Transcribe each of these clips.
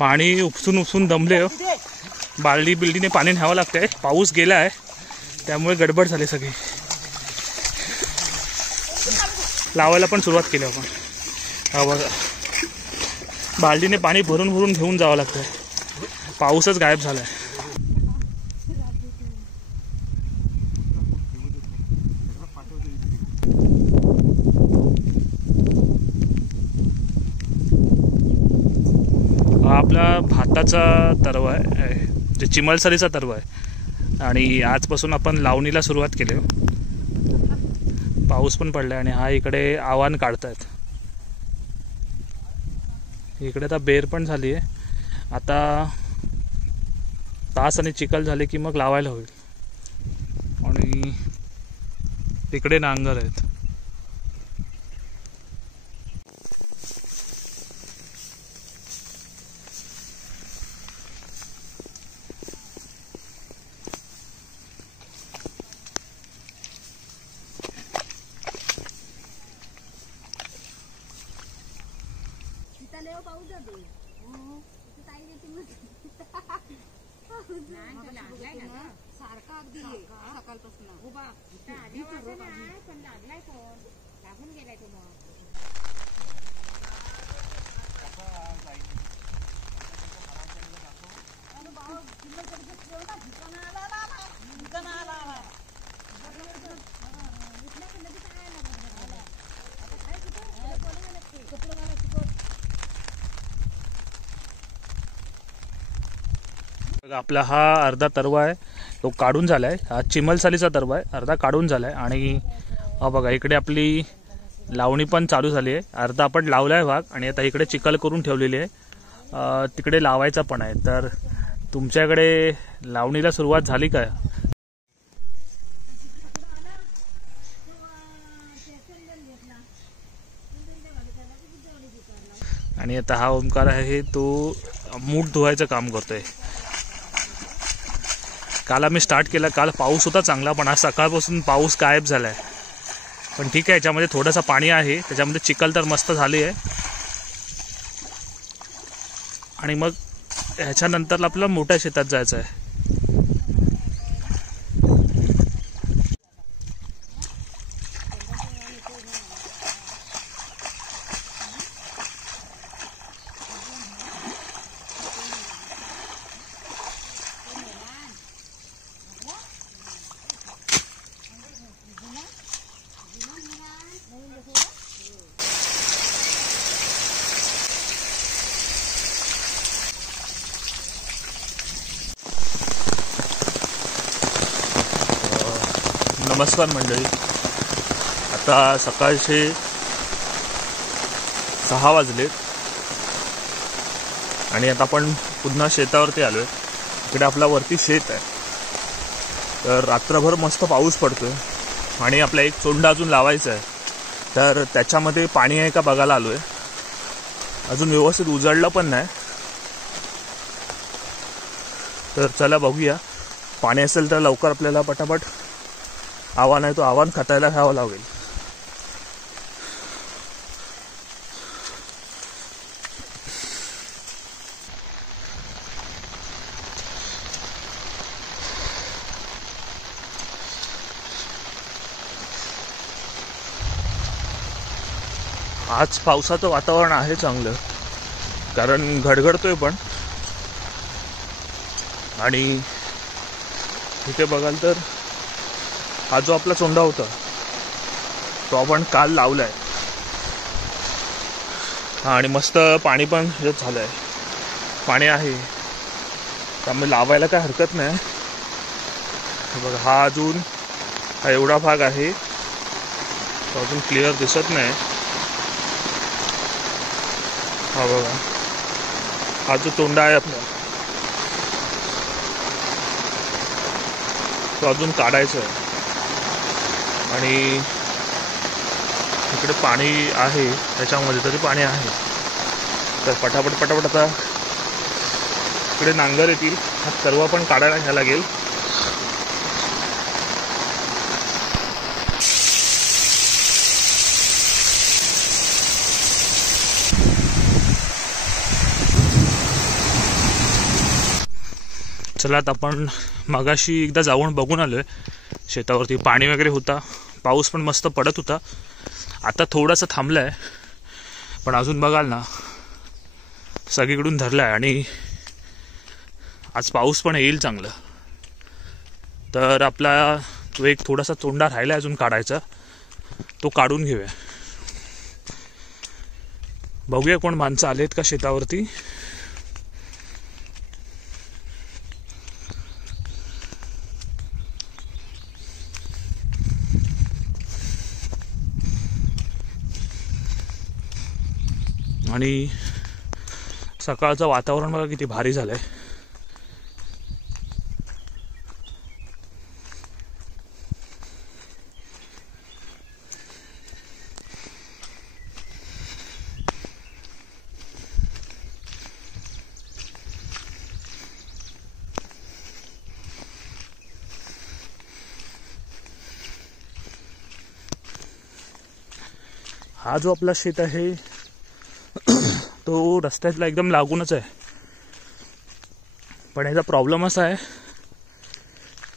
पाणी उपसून उपसून दमले हो. बालडी बिल्डीने पाणी न्यावं लागतंय. पाऊस गेला आहे त्यामुळे गडबड झाली सगळी. लावायला पण सुरुवात केली आपण. हा बघा, बालडीने पाणी भरून भरून घेऊन जावं लागतंय. पाऊसच गायब झालाय. आपला भाताचा तरवा आहे, जे चिमलसरीचा तरवा आहे. आणि आजपासून आपण लावणीला सुरुवात केली. पाऊस पण पडलाय आणि हा इकडे आव्हान काढतायत. इकडे आता बेर पण झाली आहे. आता तास आणि चिखल झाले की मग लावायला होईल. आणि तिकडे नांगर आहेत. सारखा अगदी सकाळपासून उभा पण लागलाय फोन लागून गेलाय तो. आपला हा अर्धा तरवा आहे तो काढून झालाय. हा चिमलसालीचा तरवा आहे, अर्धा काढून झालाय. आणि हा बघा इकडे आपली लावणी पण चालू झाली आहे. अर्धा आपण लावलाय भाग आणि आता इकडे चिखल करून ठेवलेली आहे. तिकडे लावायचा पण आहे. तर तुमच्याकडे लावणीला सुरुवात झाली का? आणि आता हा ओमकार आहे तो मूठ धुवायचं काम करतोय. काल आम्ही स्टार्ट केला, काल पाऊस होता चांगला, पण आज सकाळपासून पाऊस गायब झालाय. पण ठीक आहे, याच्यामध्ये थोडंसं पाणी आहे, त्याच्यामध्ये चिखल तर मस्त झाली आहे. आणि मग ह्याच्यानंतर आपल्याला मोठ्या शेतात जायचं आहे. नमस्कार मंडळी, आता सकाळचे 6 वाजलेत आणि आता आपण पुन्हा शेतावरती आलोय. इकडे आपला वरती शेत आहे. तर रात्रभर मस्त पाऊस पडतोय आणि आपला एक चोंडा अजून लावायचा आहे. तर त्याच्यामध्ये पाणी आहे का बघायला आलोय. अजून व्यवस्थित उजळलं पण नाही. तर चला बघूया, पाणी असेल तर लवकर आपल्याला पटापट आव्हान आहे तो आव्हान खतायला घ्यावं लागेल. आज पावसाचं वातावरण आहे चांगलं, कारण घडघडतोय पण. आणि इथे बघाल तर हा जो आपला चोंडा होता तो आपण काल लावलाय. आणि मस्त पाणी पण झालंय, पाणी आहे, त्यामुळे लावायला काय हरकत नाही. बघा हा अजून हा एवढा भाग आहे तो अजून क्लिअर दिसत नाही. हा बघा हा जो चोंडा आहे आपला तो अजून काढायचा आहे. आणि इकडे पाणी आहे, त्याच्यामध्ये तरी पाणी आहे. तर पटापट पटापट आता इकडे नांगर येतील, हा सर्व पण काढायला घ्यायला लागेल. चला आता आपण मगाशी एकदा जाऊन बघून आलोय शेतावरती. पाणी वगैरे होता, पाऊस पण मस्त पडत होता. आता थोडासा थांबलाय, पण अजून बघाल ना सगळीकडून धरलाय. आणि आज पाऊस पण येईल चांगलं. तर आपला तो एक थोडासा चोंडा राहिला अजून काढायचा, तो काढून घेऊया. बघूया कोण माणसं आलेत का शेतावरती. आणि सकाळचं वातावरण बघा किती भारी झालंय. हा जो आपला शेत आहे तो रस्त्याला एकदम लागूनच आहे. पण याचा प्रॉब्लेम असा आहे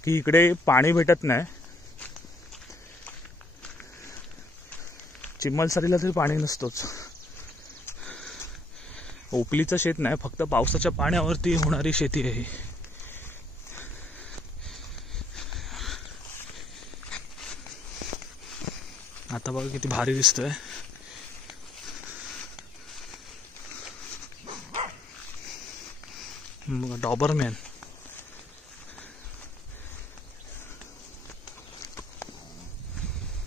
की इकडे पाणी भेटत नाही. चिमलसरीला तरी पाणी नसतोच. ओपलीचं शेत नाही, फक्त पावसाच्या पाण्यावरती होणारी शेती आहे. आता बघा किती भारी दिसतोय. डॉबरमॅन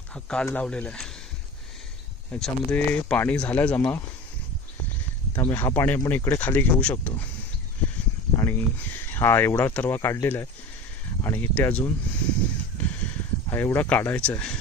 हा काल लावलेला आहे. याच्यामध्ये पाणी झालंय जमा, त्यामुळे हा पाणी आपण इकडे खाली घेऊ शकतो. आणि हा एवढा तरवा काढलेला आहे आणि इथे अजून हा एवढा काढायचा आहे.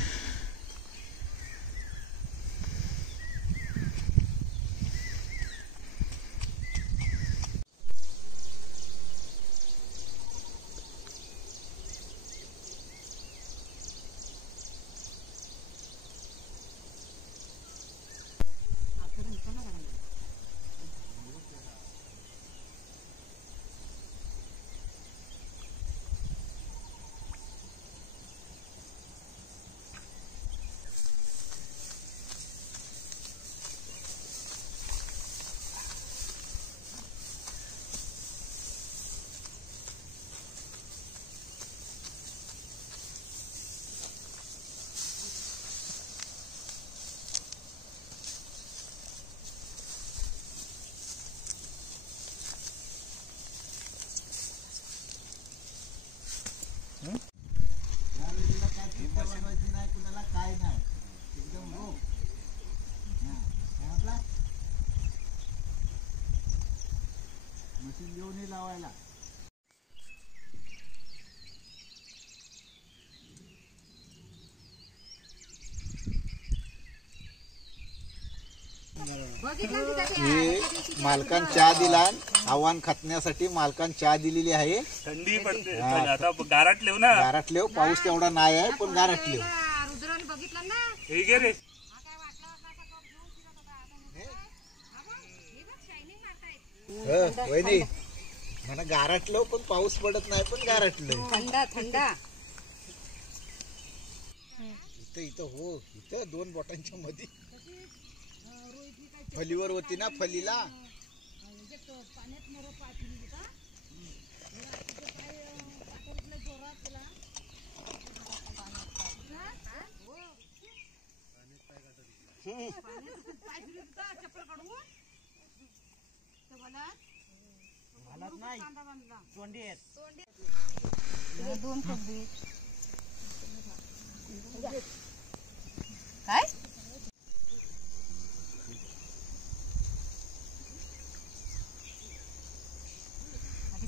लावायला मालकान चहा दिला. आव्हान खतण्यासाठी मालकान चहा दिलेली आहे. थंडी पडते आता, गारटलेव ना, गारटलेव. पाऊस तेवढा नाही आहे पण गारटलेव. बघितलं ना हे गे रे. वहिनी मला गारटलो पण पाऊस पडत नाही, पण गारटलो. थंडा थंडा इथं इथं हो, इथं दोन बोटांच्या मध्ये फलीवर होती ना, फलीला दोन काय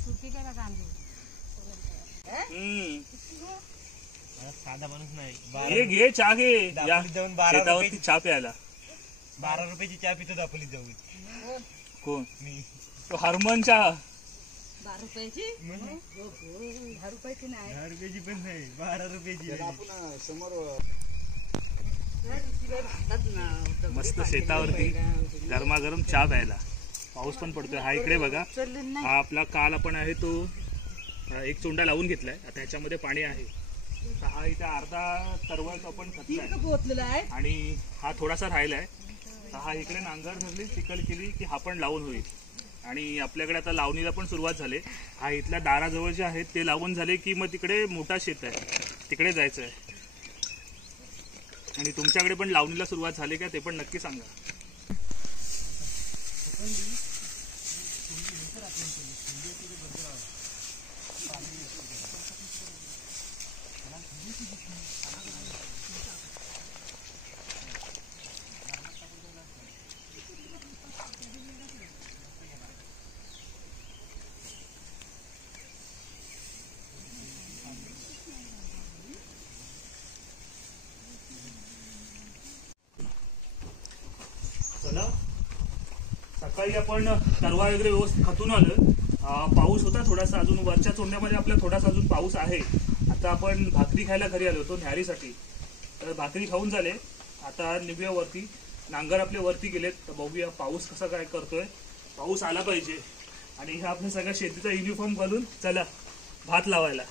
सुट्टी केला कांदे साधा माणूस नाही. हे घे चहा घे. दापोलीत जाऊन 12 शेतावरती चहा प्यायला 12 रुपयाची चहा पितो दापोलीत जाऊन. कोण? मी. तो हरमन चहा 12 रुपयाची. 10 रुपयाची नाही, 10 रुपयाची पण नाही, 12 रुपयाची. आपण समोर मस्त शेतावरती गरमागरम चहा प्यायला. पाऊस पण पडतोय. हा इकडे बघा, हा आपला काल आपण आहे तो एक चोंडा लावून घेतलाय. आता ह्याच्यामध्ये पाणी आहे. तर हा इथे अर्धा तरवा आपण खतलाय आणि हा थोडासा राहिलाय. हा इकडे नांगर धरली, चिखल केली की हा पण लावून होईल. आणि आपल्याकडे आता लावणीला पण सुरुवात झाली. हा इथल्या दाराजवळ जे आहेत ते लावून झाले की मग तिकडे मोठा शेत आहे, तिकडे जायचं आहे. आणि तुमच्याकडे पण लावणीला सुरुवात झाली का ते पण नक्की सांगा. चला, सकाळी आपण तरवा वगैरे व्यवस्थित खतून आलं. पाऊस होता थोडासा, अजून वरच्या चोंड्यामध्ये आपला थोडासा अजून पाऊस आहे. आता आपण भाकरी खायला घरी आलो होतो न्याहारीसाठी. तर भाकरी खाऊन झाले. आता निघूया वरती. नांगर आपले वरती गेलेत. तर बघूया पाऊस कसा काय करतोय. पाऊस आला पाहिजे. आणि हा आपल्या सगळ्या शेतीचा युनिफॉर्म घालून चला भात लावायला.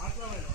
भात लावायला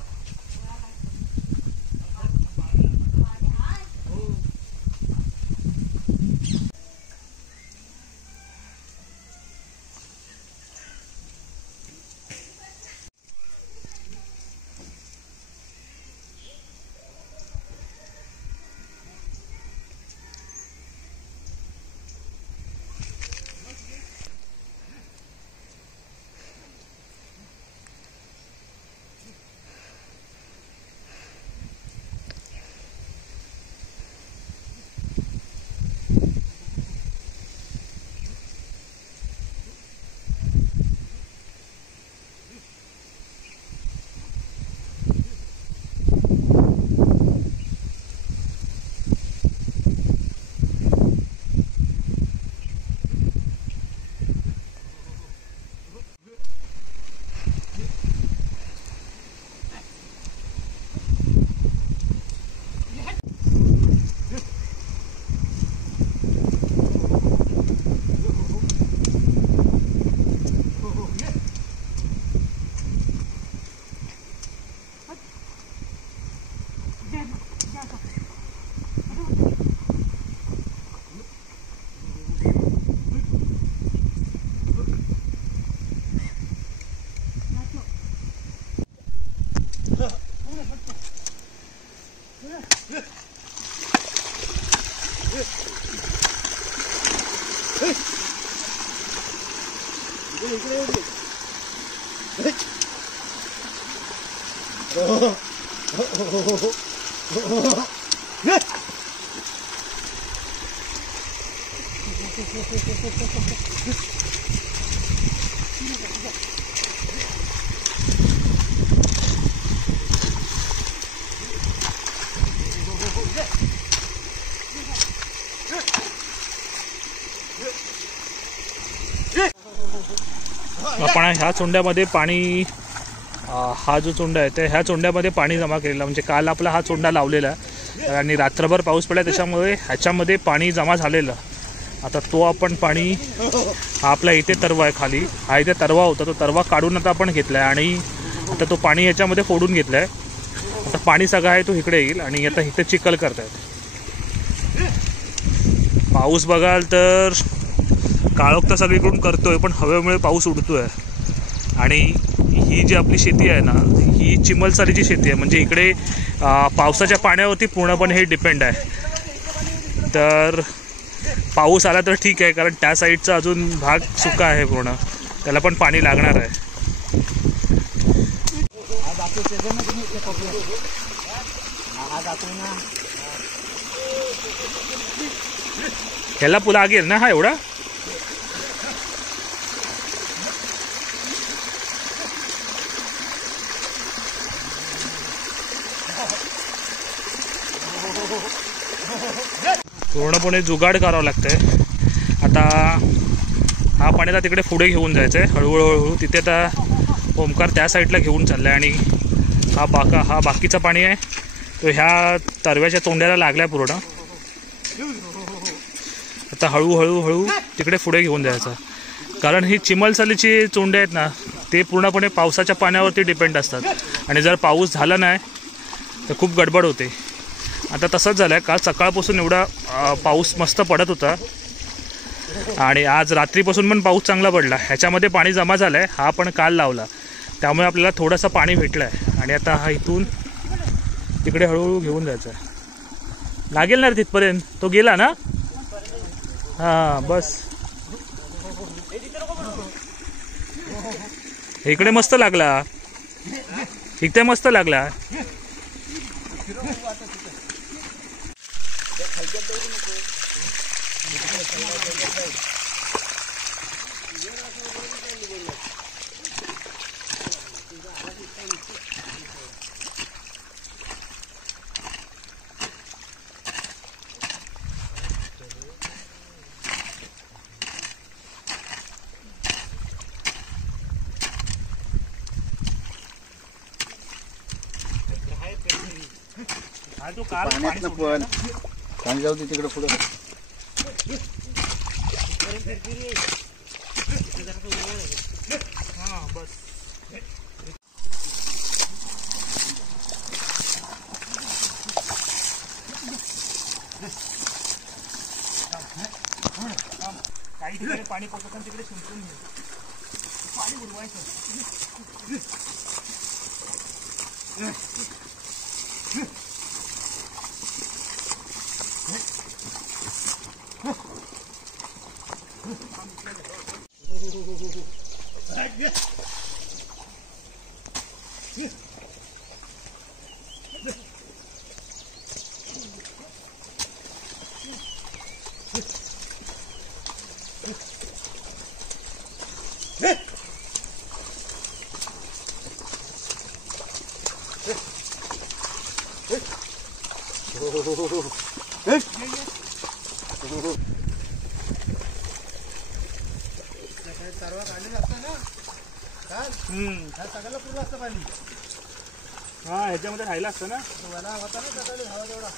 आपण ह्या चोंड्यामध्ये पाणी, हा जो चोंडा आहे त्या ह्या चोंड्यामध्ये पाणी जमा केलेला. म्हणजे काल आपला हा चोंडा लावलेला आहे आणि रात्रभर पाऊस पडला त्याच्यामुळे ह्याच्यामध्ये पाणी जमा झालेलं. आता तो आपण पाणी, हा आपला इथे तरवा आहे खाली, हा इथे तरवा होता, तो तरवा काढून आता आपण घेतला आहे आणि आता तो पाणी ह्याच्यामध्ये फोडून घेतला आहे. आता पाणी सगळं आहे तो इकडे येईल आणि आता इथे चिखल करतायत. पाऊस बघाल तर काळोख तर सगळीकडून करतोय, पण हवेमुळे पाऊस उडतोय. आणि ही जी आपली शेती आहे ना, ही चिमलसालीची शेती आहे. म्हणजे इकडे पावसाच्या पाण्यावरती पूर्णपणे हे डिपेंड आहे. तर पाऊस आला तर ठीक आहे, कारण त्या साईडचा अजून भाग सुका आहे पूर्ण, त्याला पण पाणी लागणार आहे. ह्याला पुला लागेल ना हा एवढा. पूर्णपणे जुगाड करावं लागतंय. आता हा पाण्याला तिकडे पुढे घेऊन जायचं आहे हळूहळू. तिथे आता ओमकार त्या साईडला घेऊन चालला आहे आणि हा बाकीचा पाणी आहे तो ह्या तरव्याच्या तोंड्याला लागला आहे पूर्ण. आता हळूहळू तिकडे पुढे घेऊन जायचं, कारण ही चिमलसालीची चोंडे आहेत ना ते पूर्णपणे पावसाच्या पाण्यावरती डिपेंड असतात आणि जर पाऊस झाला नाही तर खूप गडबड होते. आता तसंच झालं आहे, काल सकाळपासून एवढा पाऊस मस्त पडत होता आणि आज रात्रीपासून पण पाऊस चांगला पडला. ह्याच्यामध्ये पाणी जमा झालं आहे, हा पण काल लावला त्यामुळे आपल्याला थोडंसं पाणी भेटलं आहे आणि आता हा इथून तिकडे हळूहळू घेऊन जायचं आहे. लागेल ना रे तिथपर्यंत, तो गेला ना. हां बस इकडे मस्त लागला, इकडे मस्त लागला. हा तो काल पाण्यात पण पाणी जाऊ दे तिकडे पुढे. हां बस काही ठिकाणी पाणी पोचताना तिकडे शिंपून घे, पाणी उडवायचं. सगळ्याला पुरलं असतं पाणी. हा ह्याच्यामध्ये राहिला असतं ना. मला होता ना सकाळी हवा तेवढा.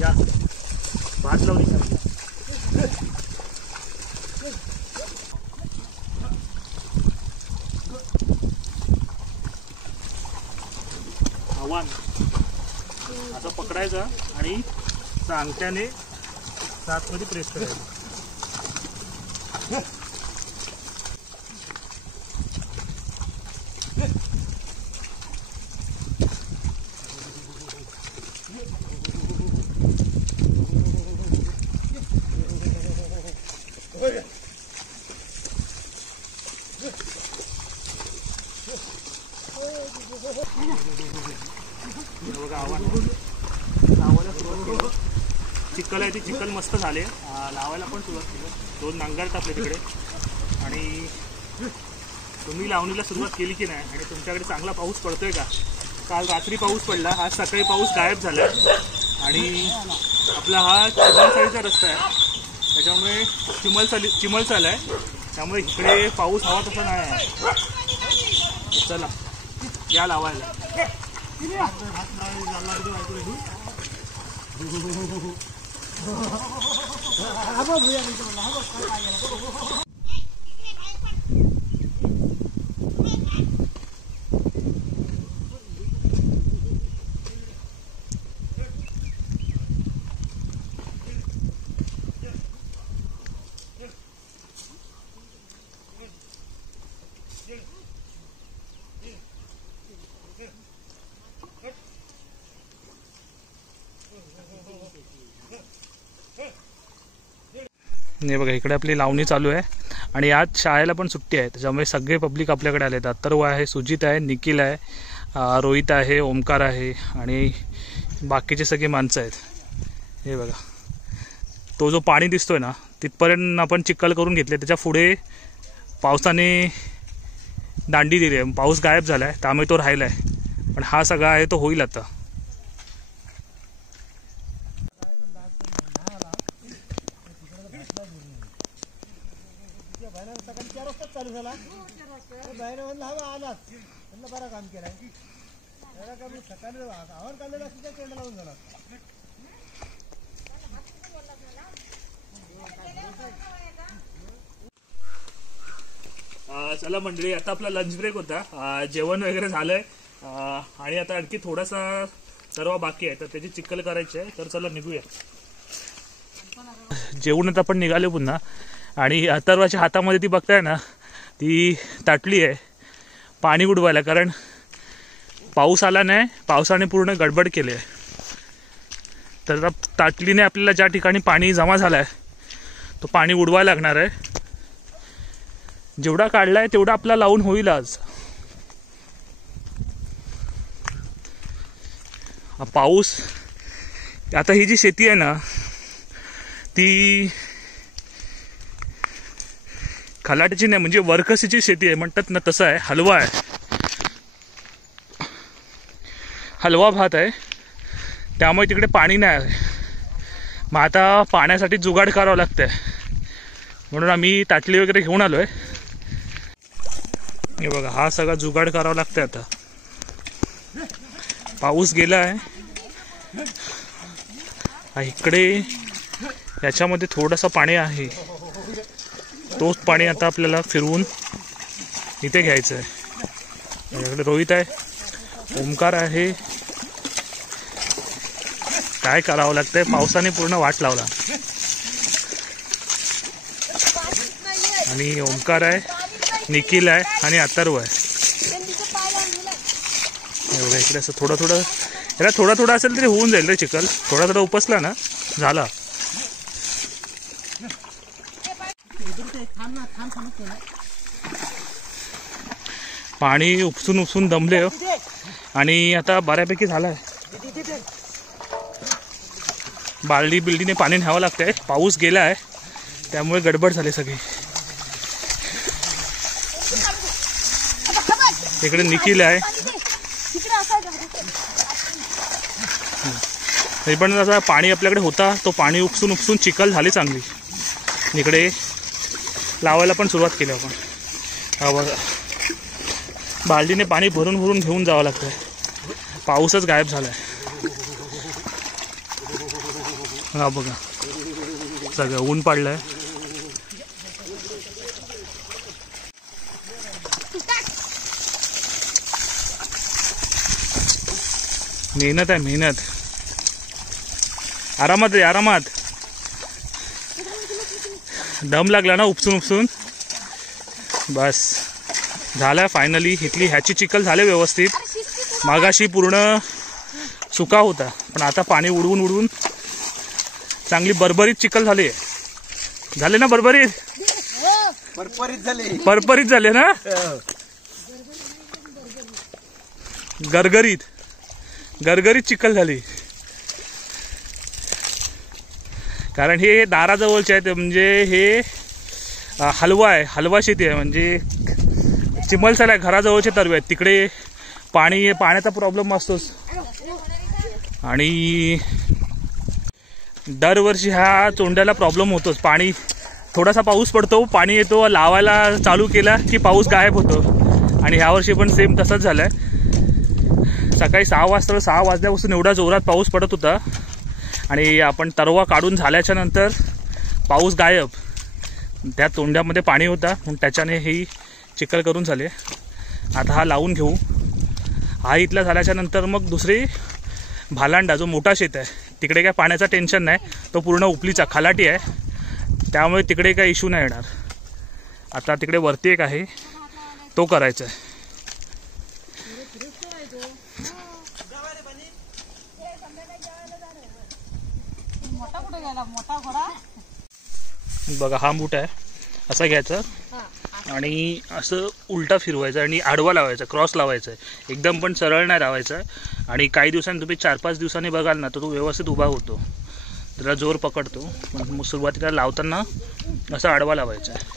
या भात लावली आव्हान आता पकडायचा आणि अंगठ्याने आतमध्ये प्रेस करायचं. बघा आव्हान लावायला सुरुवात केली. चिखल आहे ती चिखल मस्त झाले, लावायला पण सुरुवात केली. 2 नांगर टाकले तिकडे. आणि तुम्ही लावणीला सुरुवात केली की नाही आणि तुमच्याकडे चांगला पाऊस पडतोय का? काल रात्री पाऊस पडला, आज सकाळी पाऊस गायब झाला आणि आपला हा चिमलसालीचा रस्ता आहे त्याच्यामुळे चिमलसाल आहे त्यामुळे इकडे पाऊस हवा तसा नाही आहे. चला या लावायला. हे बघा इकडे आपली लावणी चालू आहे आणि आज शाळेला पण सुट्टी आहे त्याच्यामुळे सगळे पब्लिक आपल्याकडे आले. अथर्व आहे, सुजित आहे, निखिल आहे, रोहित आहे, ओमकार आहे आणि बाकीचे सगळे माणसं आहेत. हे बघा तो जो पाणी दिसतोय ना तिथपर्यंत आपण चिखल करून घेतले, त्याच्या पुढे पावसाने दांडी दिली आहे. पाऊस गायब झाला आहे त्यामुळे तो राहिला आहे, पण हा सगळा आहे तो होईल आता. सकाळी 4 वाजता चालू झाला. नाही ना म्हणलं हवा आलाच म्हणलं बरं काम केलंय त्याला काय मी सकाळी आव्हान काढलेलं असतं त्या तोंड लावून जाणार. चला मंडळी, आता आपला लंच ब्रेक होता. जेवण वगैरे झालंय आणि आता आणखी थोडासा सर्व बाकी आहे तर त्याची चिक्कल करायची आहे. तर चला निघूया. जेवण आता आपण निघाले पुन्हा. आणि अथर्वाच्या हातामध्ये ती बघताय ना, ती ताटली आहे पाणी उडवायला. कारण पाऊस आला नाही, पावसाने पूर्ण गडबड केली आहे. तर ताटलीने आपल्याला ज्या ठिकाणी पाणी जमा झालं आहे तो पाणी उडवायला लागणार आहे. जेवढा काढलाय तेवढा आपला लावून होईल आज. पाऊस आता ही जी शेती आहे ना ती खलाटीची नाही, म्हणजे वर्कसीची शेती आहे म्हणतात ना, तसं आहे. हलवा आहे, हलवा भात आहे, त्यामुळे तिकडे पाणी नाही आहे. मग आता पाण्यासाठी जुगाड करावं लागतंय, म्हणून आम्ही ताटली वगैरे घेऊन आलोय. हे बघा, हा सगळा जुगाड करावा लागतंय. आता पाऊस गेला आहे. इकडे याच्यामध्ये थोडंसं पाणी आहे, तोच पाणी आता आपल्याला फिरवून इथे घ्यायचं आहे. माझ्याकडे रोहित आहे, ओमकार आहे. काय करावं लागतंय, पावसाने पूर्ण वाट लावला. आणि ओमकार आहे, निखिल आहे आणि अथर्व आहे. बघा इकडे असं थोडं थोडं, याला थोडा थोडा असेल तरी होऊन जाईल रे चिखल. थोडा थोडा उपसला ना झाला. पाणी उपसून उपसून दमले आणि आता बऱ्यापैकी झालाय. बालडी बिल्डीने पाणी न्यावं लागतंय. पाऊस गेला आहे त्यामुळे गडबड झाली सगळी. इकडे निखिल आहे. तरी पण जसा पाणी आपल्याकडे होता तो पाणी उपसून उपसून चिखल झाली चांगली. इकडे लावायला पण सुरुवात केली आपण. हा बघा, बालडीने पाणी भरून भरून घेऊन जावं लागतंय. पाऊसच गायब झालाय. हा बघा, सगळं ऊन पडलंय. मेहनत आहे, मेहनत. आरामात रे, आरामात. दम लागला ना उपसून उपसून. बस झालं फायनली. इथली ह्याची चिखल झाले व्यवस्थित. मागाशी पूर्ण सुका होता, पण आता पाणी उडवून उडवून चांगली बरबरीत चिखल झाली. झाले ना बरबरीत, परपरीत झाले, परपरीत झाले ना, गरगरीत गरगरीत चिखल झाली. कारण हे दाराजवळचे आहेत, म्हणजे हे हलवा आहे, हलवा शेती आहे. म्हणजे चिमलसाला घराजवळचे तरवे आहेत, तिकडे पाण्याचा प्रॉब्लेम असतोच. आणि दरवर्षी ह्या चोंड्याला प्रॉब्लेम होतोच. पाणी थोडासा पाऊस पडतो, पाणी येतो, लावायला चालू केला की पाऊस गायब होतो. आणि ह्यावर्षी पण सेम तसंच झालंय. सकाळी 6 वाजल्यापासून एवढा जोरात पाऊस पडत होता आणि आपण तरवा काढून झाल्याच्या नंतर पाऊस गायब. त्या तोंड्यामध्ये पाणी होता म्हणून त्याच्याने ही चिखल करून झाले. आता हा लावून घेऊ. हा इथला झाल्याच्या नंतर मग दुसरी भालांडा जो मोठा शेत आहे तिकडे काय पाण्याचा टेन्शन नाही, तो पूर्ण उपलीचा खलाटी आहे, त्यामुळे तिकडे काय इश्यू नाही येणार. आता तिकडे वरती एक आहे तो करायचा आहे. बघा हा मूठ आहे, असा घ्यायचा आणि असं उलटा फिरवायचा आणि आडवा लावायचा, क्रॉस लावायचा आहे. एकदम पण सरळ नाही लावायचा. आणि काही दिवसांनी तुम्ही 4-5 दिवसांनी बघाल ना तर तो व्यवस्थित उभा होतो, त्याला जोर पकडतो. पण सुरुवातीला लावताना असं आडवा लावायचा आहे.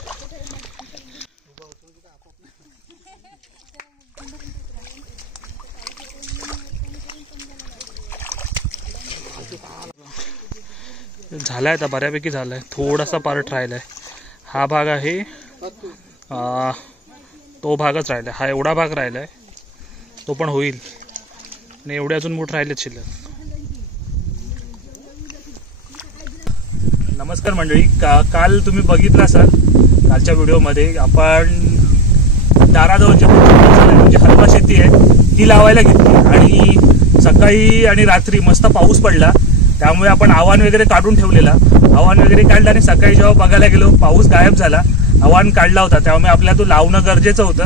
झालाय आता बऱ्यापैकी झालाय. थोडासा पार्ट राहिलाय. हा भाग आहे तो भागच राहिला, हा एवढा भाग राहिलाय, तो पण होईल आणि एवढे अजून मूठ राहिलेत शिल्लक. नमस्कार मंडळी, काल तुम्ही बघितलं असाल कालच्या व्हिडिओमध्ये आपण दाराजवळची म्हणजे हलवा शेती आहे ती लावायला घेतली आणि सकाळी आणि रात्री मस्त पाऊस पडला, त्यामुळे आपण आव्हान वगैरे काढून ठेवलेला. आव्हान वगैरे काढलं आणि सकाळी जेव्हा बघायला गेलो पाऊस गायब झाला. आव्हान काढला होता त्यामुळे आपल्याला तो लावणं गरजेचं होतं.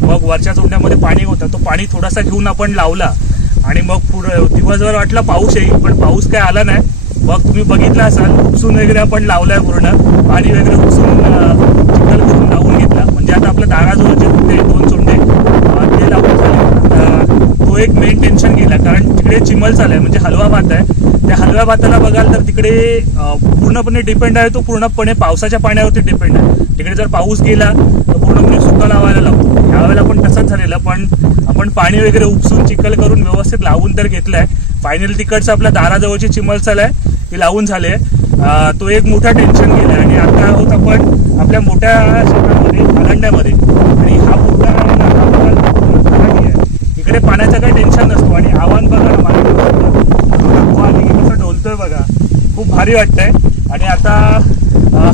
मग वरच्या चोंड्यामध्ये पाणी होतं, तो पाणी थोडासा घेऊन आपण लावला आणि मग पुढे दिवसभर वाटला पाऊस येईल, पण पाऊस काय आला नाही. मग तुम्ही बघितलं असाल उपसून वगैरे आपण लावलाय, पूर्ण पाणी वगैरे उपसून चिखल करून लावून घेतला. म्हणजे आता आपल्या दाराजवळचे चोंडे 2 चोंडे ते लावून झाले. तो एक मेन टेन्शन गेला, कारण तिकडे चिमल चालू म्हणजे हलवा भात आहे. त्या हलव्या भाताला बघाल तर तिकडे पूर्णपणे डिपेंड आहे, तो पूर्णपणे पावसाच्या पाण्यावरती डिपेंड आहे. तिकडे जर पाऊस गेला तर पूर्णपणे सुका लावायला लागतो. यावेळेला पण तसंच झालेलं, पण आपण पाणी वगैरे उपसून चिखल करून व्यवस्थित लावून तर घेतलंय. फायनली तिकडचं आपल्या दाराजवळची चिमल चाल आहे ती लावून झाले. तो एक मोठा टेन्शन गेला आणि आता आहोत आपण आपल्या मोठ्या शेतामध्ये अरंड्यामध्ये आणि हा पूर्ण आहे. इकडे पाण्याचं काही टेन्शन नसतो आणि आव्हान बघा कसं डोलतोय बघा, खूप भारी वाटतंय. आणि आता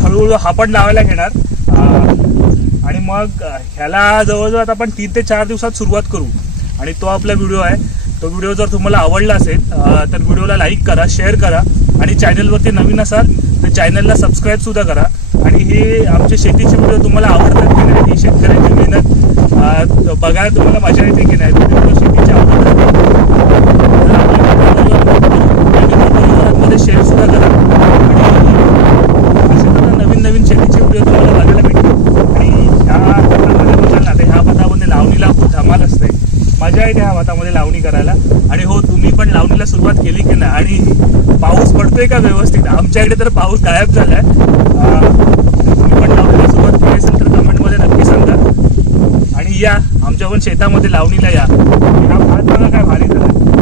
हळूहळू हा पण लावायला घेणार आणि मग ह्याला जवळजवळ आता आपण 3 ते 4 दिवसात सुरुवात करू. आणि तो आपला व्हिडिओ आहे. तो व्हिडिओ जर तुम्हाला आवडला असेल तर व्हिडिओला लाईक करा, शेअर करा आणि चॅनलवरती नवीन असाल तर चॅनलला सबस्क्राईब सुद्धा करा. आणि हे आमचे शेतीचे व्हिडिओ तुम्हाला आवडतात की नाही, ही शेतकऱ्यांची मेहनत बघायला तुम्हाला मजा येते की नाही, तुम्हाला शेतीची आवडत परिवारांमध्ये शेअर सुद्धा करा. आणि असे नवीन नवीन शेतीचे व्हिडिओ तुम्हाला बघायला भेटतील. आणि ह्या भातामध्ये बघाल ना, तर ह्या भातामध्ये लावणीला खूप धमाल असते, मजा येते ह्या भातामध्ये लावणी करायला. आणि हो, तुम्ही पण लावणीला सुरुवात केली की नाही आणि पाऊस पडतोय का व्यवस्थित? आमच्याकडे तर पाऊस गायब झालाय. तुम्ही पण लावणीला सुरुवात केली असेल तर कमेंटमध्ये नक्की सांगा. आणि या आमच्या पण शेतामध्ये लावणीला या. हा भात बघा काय भारी झाला.